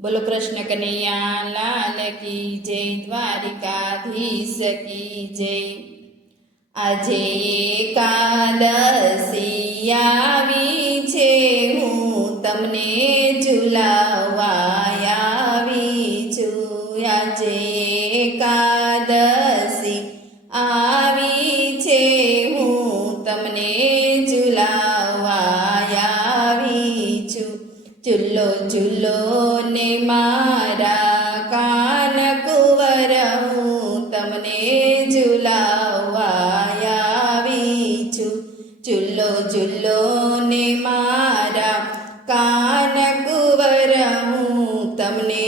बोलो कृष्ण कन्हैया लाल की जय, द्वारिकाधीश की जय। આજે એકાદશી આવી છે, હું તમને ઝુલાવવા આવી છું। આજે એકાદશી આવી છે, હું તમને ઝુલાવવા આવી છું। ઝૂલો ઝૂલો ને મારા કાન કુંવર, હું તમને ઝુલાવવા આવી છું। ઝૂલો ઝૂલો ને મારા કાન કુંવર, હું તમને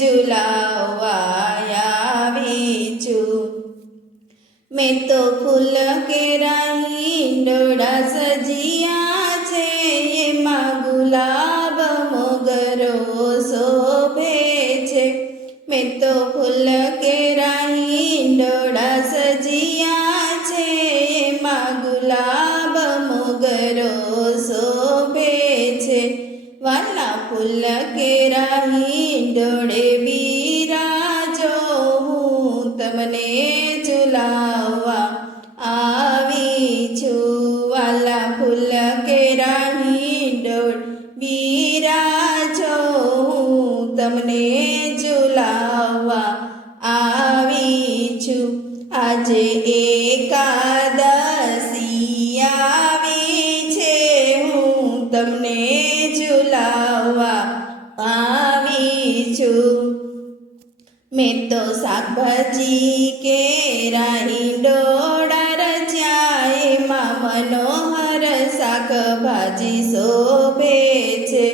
ઝુલાવવા આવી છું। મેં તો ફૂલ કેરાઈ ડોળા સજિયા છે, એમાં ગુલાબ મોગરો શોભે છે। મેં તો ફૂલ કેરાઈ ડોળા સજિયા છે, એમાં ગુલાબ મોગરો શોભે છે। વાલા ફૂલ કેરાઈ ડોળે બિરાજો, હું તમને ઝુલાવવા આવી છું। વાલા ફૂલ કેરાઈ ડોળ બિરાજો, હું તમને ઝુલાવવા આવી છું। આજે એકાદશી આવી છે, હું તમને ઝુલાવવા આવી છું। મેં તો શાકભાજી કેરાઈ ડોળા રચ્યા, એમાં મનોહર શાકભાજી શોભે છે।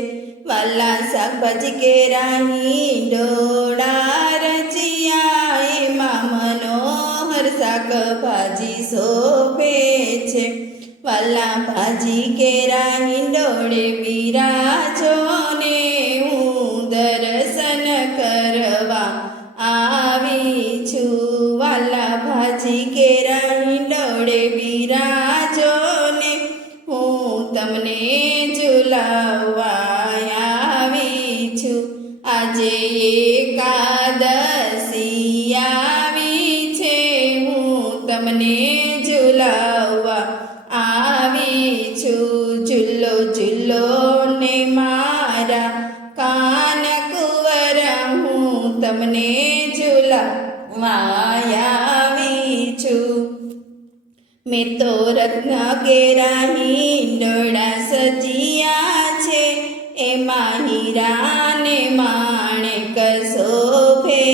વાલા શાકભાજી કેરાઈ ડોળા રચ્યા, એમાં મનોહર શાકભાજી શોભે છે। વાલા ભાજી કેરાઈ ડોળે બિરાજો ને, હું દર્શન કરવા આવી છું। વાલા ભાજી કેરાઈ ડોળે બિરાજો ને, હું તમને ઝુલાવવા આવી છું। આજે એકાદશી આવી છે, હું તમને ઝુલાવવા આવી છું। ઝૂલો ઝૂલો ને મારા કાન કુંવર, હું તમને ઝુલાવવા આવી છું। મેં તો રત્ન કેરાઈ ડોળા સજિયા છે, એમાં હીરા ને માણેક શોભે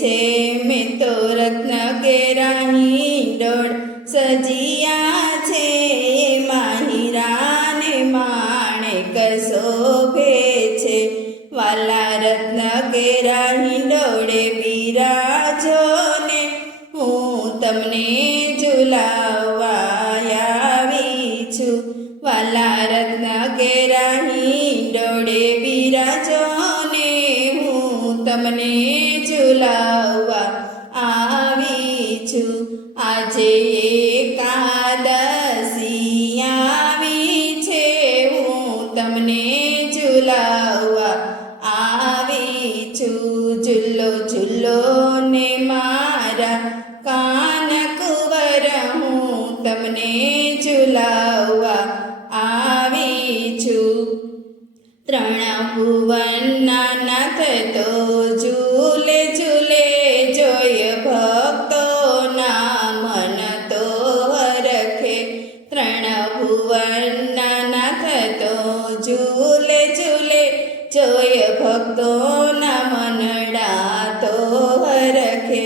છે। મેં તો રત્ન કેરાઈ ડોળ સજિયા છે, એમાં હીરા ને માણેક શોભે છે। વાલા રત્ન કેરાઈ ડોળે બિરાજો ને, હું તમને ઝુલાવવા આવી છું। વાલા રત્ન કેરાઈ ડોળે બિરાજો ને, હું તમને ઝુલાવવા આવી છું। આજે એકાદશી આવી છે, હું તમને ઝુલાવવા આવી છું। ઝૂલો ઝૂલો ને મારા કાન કુંવર, હું તમને ઝુલાવવા આવી છું। ત્રણ ભુવનના નાથ તો ઝૂલે ઝૂલે, જોય ભક્તોના મન તો હરખે। ત્રણ ભુવનના નાથ તો ઝૂલે ઝૂલે, જોય ભક્તોના મનડા તો હરખે।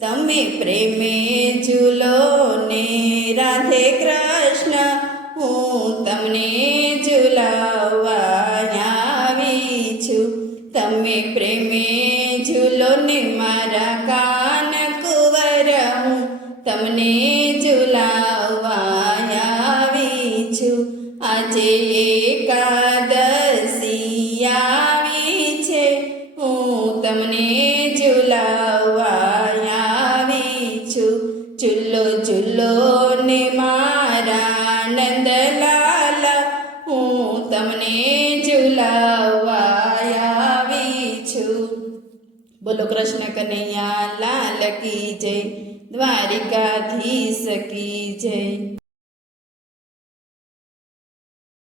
તમે પ્રેમે ઝૂલો ને રાધે કૃષ્ણ, હું તમને ઝુલાવવા આવી છું। તમે પ્રેમે ઝૂલો ને મારા કાન કુંવર, હું તમને ઝુલાવવા આવી છું। આજે એકાદશી આવી છે, હું તમને ઝુલાવવા આવી છું। ઝૂલો ઝૂલો ને મારા નંદલાલ, હું તમને ઝુલાવવા આવી છું। બોલો કૃષ્ણ કનૈયા લાલ કી જય, દ્વારિકાધીશ કી જય.